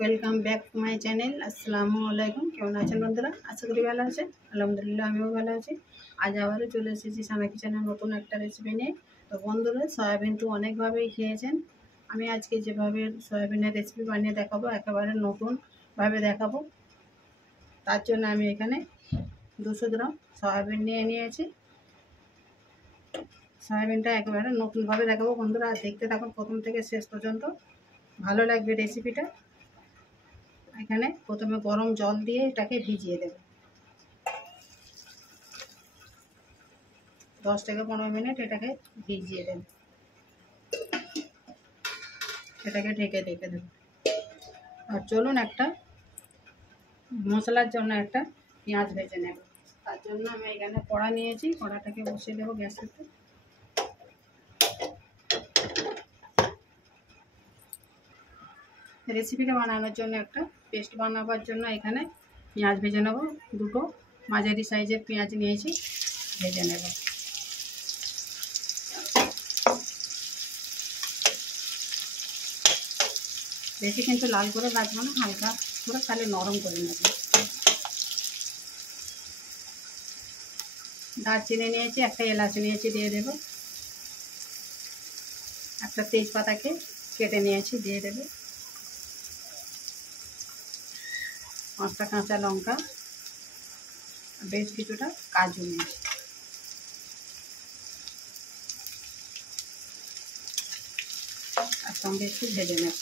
Welcome back to my channel. আসসালামু আলাইকুম। কেমন আছেন বন্ধুরা? আশা করি ভালো আছেন। আলহামদুলিল্লাহ আমিও ভালো আছি। আজ আবারও চলে এসেছি সানা কিচেনের নতুন একটা রেসিপি নিয়ে। তো বন্ধুরা, সয়াবিন তো অনেকভাবেই খেয়েছেন। আমি আজকে যেভাবে সয়াবিনের রেসিপি বানিয়ে দেখাবো, একেবারে নতুনভাবে দেখাবো। তার জন্য আমি এখানে 200 গ্রাম সয়াবিন নিয়ে নিয়েছি। সয়াবিনটা একেবারে নতুনভাবে দেখাবো বন্ধুরা। আর দেখতে থাকুন প্রথম থেকে শেষ পর্যন্ত, ভালো লাগবে রেসিপিটা। এখানে প্রথমে গরম জল দিয়ে এটাকে ভিজিয়ে দেব 10 থেকে 15 মিনিট। এটাকে ভিজিয়ে দেব, এটাকে ঢেকে রেখে দেব। আর চলুন একটা মশলার জন্য একটা পেঁয়াজ ভেজে নেব। তার জন্য আমি এখানে কড়া নিয়েছি, কড়াটাকে বসিয়ে দেবো গ্যাসের উপর। রেসিপিটা বানানোর জন্য একটা পেস্ট বানাবার জন্য এখানে পেঁয়াজ ভেজে নেব। দুটো মাঝারি সাইজের পেঁয়াজ নিয়েছি, ভেজে নেব। বেশি কিন্তু লাল করে ভাজবো না, হালকা করে তাহলে নরম করে নেব। দারচিনি নিয়েছি, একটা এলাচ নিয়েছি, দিয়ে দেব। একটা তেজপাতাকে কেটে নিয়েছি, দিয়ে দেব। 5টা কাঁচা লঙ্কা, বেশ কিছুটা কাজু নিয়েছি। আর সঙ্গে একটু ভেজে নেব।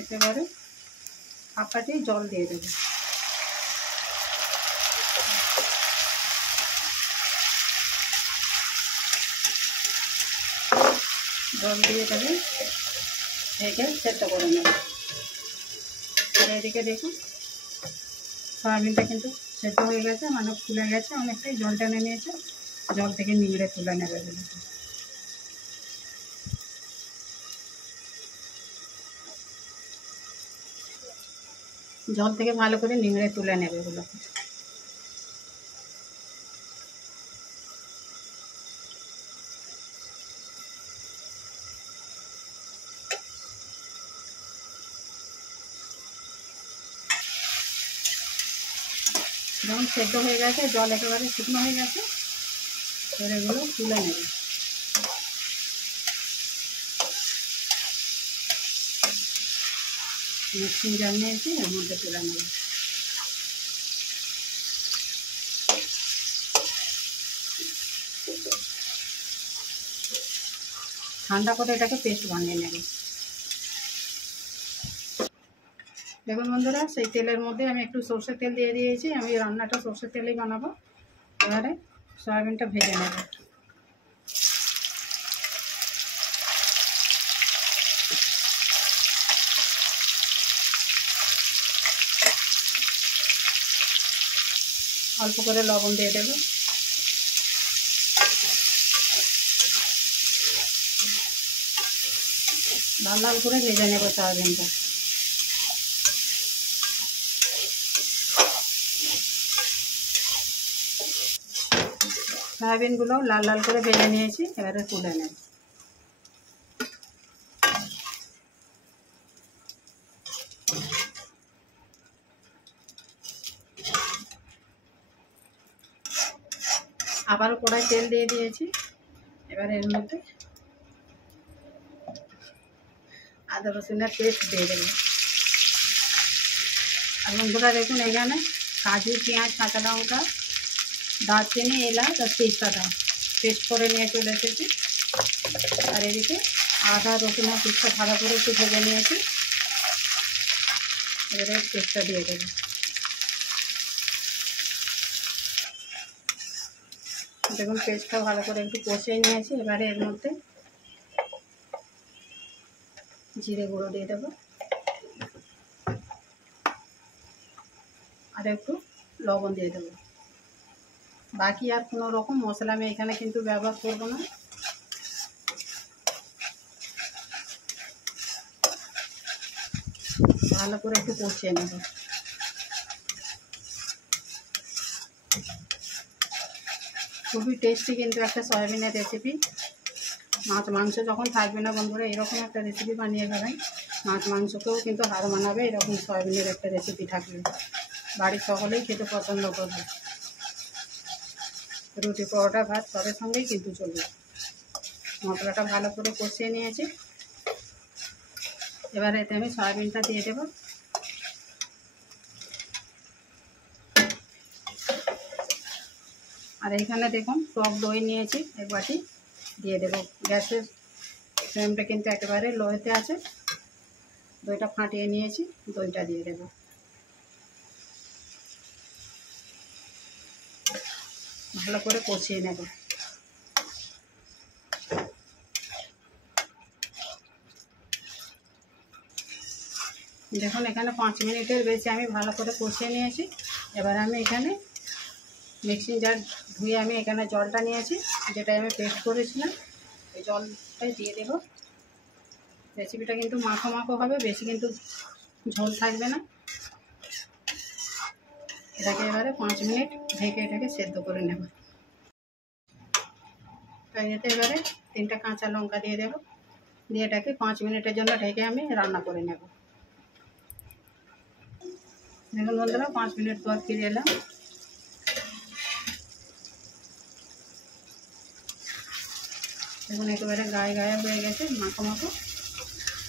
একেবারে হাফাতেই জল দিয়ে দেব। জল দিয়ে দেবে, ঢেকে সেদ্ধ করে নেব। আর এদিকে দেখুন সয়াবিনটা কিন্তু সেদ্ধ হয়ে গেছে, মানে ফুলে গেছে অনেকটাই, জল টেনে নিয়েছে। জল থেকে নিংড়ে তুলে নেবে এগুলো। জল থেকে ভালো করে নিংড়ে তুলে নেবে এগুলো। যখন সেদ্ধ হয়ে গেছে, জল একেবারে শুকনো হয়ে গেছে, এবার এগুলো তুলে নেবে। মিক্সিং জার নিয়েছি, এর মধ্যে তুলে নেবে। ঠান্ডা করে এটাকে পেস্ট বানিয়ে নেবে। দেখুন বন্ধুরা, সেই তেলের মধ্যে আমি একটু সর্ষের তেল দিয়ে দিয়েছি। আমি রান্নাটা সর্ষের তেলেই বানাবো। এবারে সয়াবিনটা ভেজে নেব। অল্প করে লবণ দিয়ে দেবো। লাল লাল করে ভেজে নেব সয়াবিনটা। সয়াবিনগুলো লাল লাল করে ভেজে নিয়েছি, এবারে তুলে নেব। আবারও কড়াই তেল দিয়ে দিয়েছি। এবারে এর মধ্যে আদা রসুনের পেস্ট দিয়ে দেবো। আর বন্ধুরা দেখুন, এখানে কাজু, পেঁয়াজ, কাঁচা লঙ্কা, দারচিনি, এলাচ আর তেজপাতা পেস্ট করে নিয়ে চলে এসেছি। আর এদিকে আদা রসুনের পেস্টটা ভালো করে একটু ভেজে নিয়েছি। এবারে পেস্টটা দিয়ে দেবো। দেখুন পেস্টটা ভালো করে একটু কষিয়ে নিয়েছি। এবারে এর মধ্যে জিরে গুঁড়ো দিয়ে দেবো, আর একটু লবণ দিয়ে দেবো। বাকি আর কোনো রকম মশলা আমি এখানে কিন্তু ব্যবহার করব না। ভালো করে একটু কষিয়ে নেব। খুবই টেস্টি কিন্তু একটা সয়াবিনের রেসিপি। মাছ মাংস যখন থাকবে না বন্ধুরা, এরকম একটা রেসিপি বানিয়ে খাবেন, মাছ মাংসকেও কিন্তু হার মানাবে এরকম সয়াবিনের একটা রেসিপি থাকলে। বাড়ির সকলেই খেতে পছন্দ করবে, রুটি পরোটা ভাত সবের সঙ্গেই কিন্তু চলবে। মশলাটা ভালো করে কষিয়ে নিয়েছি, এবার এতে আমি সয়াবিনটা দিয়ে দেবো। আর এইখানে দেখুন টক দই নিয়েছি এক বাটি, দিয়ে দেবো। গ্যাসের ফ্লেমটা কিন্তু একেবারে লোতে আছে। দইটা ফাটিয়ে নিয়েছি, দইটা দিয়ে দেবো। ভালো করে কষিয়ে নেব। দেখুন এখানে 5 মিনিটের বেশি আমি ভালো করে কষিয়ে নিয়েছি। এবার আমি এখানে মিক্সিং জার ধুয়ে আমি এখানে জলটা নিয়েছি, যেটা আমি পেস্ট করেছিলাম, এই জলটাই দিয়ে দেব। রেসিপিটা কিন্তু মাখো মাখো হবে, বেশি কিন্তু ঝোল থাকবে না। এটাকে এবারে 5 মিনিট ঢেকে এটাকে সেদ্ধ করে নেব। তাই এতে এবারে 3টা কাঁচা লঙ্কা দিয়ে দেব, দিয়ে এটাকে 5 মিনিটের জন্য ঢেকে আমি রান্না করে নেব। দেখুন বন্ধুরা 5 মিনিট পর ফিরে এলাম। দেখুন একেবারে গায়ে গায়ে হয়ে গেছে, মাখো মাখো।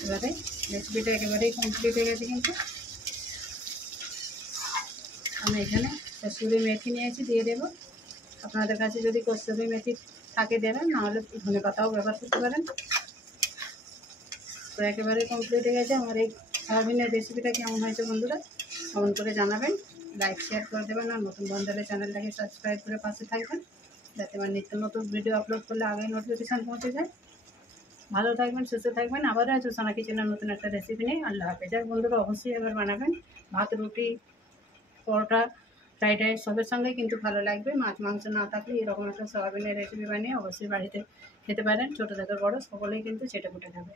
এবারে রেসিপিটা একেবারেই কমপ্লিট হয়ে গেছে। কিন্তু আমি এখানে কসুরি মেথি নিয়েছি, দিয়ে দেবো। আপনাদের কাছে যদি কসুরি মেথি থাকে দেবেন, নাহলে ধনে পাতাও ব্যবহার করতে পারেন। তো একেবারে কমপ্লিট হয়ে গেছে আমার এই সয়াবিনের রেসিপিটা। কেমন হয়েছে বন্ধুরা কমেন্ট করে জানাবেন, লাইক শেয়ার করে দেবেন। আর নতুন বন্ধুদের চ্যানেলটাকে সাবস্ক্রাইব করে পাশে থাকবেন, যাতে আমার নিত্য নতুন ভিডিও আপলোড করলে আগেই নোটিফিকেশান পৌঁছে যায়। ভালো থাকবেন, সুস্থ থাকবেন। আবারও আছে সোনা কিচেনের নতুন একটা রেসিপি নিয়ে। আল্লাহ হাফেজ। আর বন্ধুরা অবশ্যই এবার বানাবেন, ভাত রুটি পরোটা ফ্রাইড রাইস সবের সঙ্গেই কিন্তু ভালো লাগবে। মাছ মাংস না থাকলে এরকম একটা সয়াবিনের রেসিপি বানিয়ে অবশ্যই বাড়িতে খেতে পারেন। ছোটো থেকে বড়ো সকলেই কিন্তু চেটে পুটে খাবে।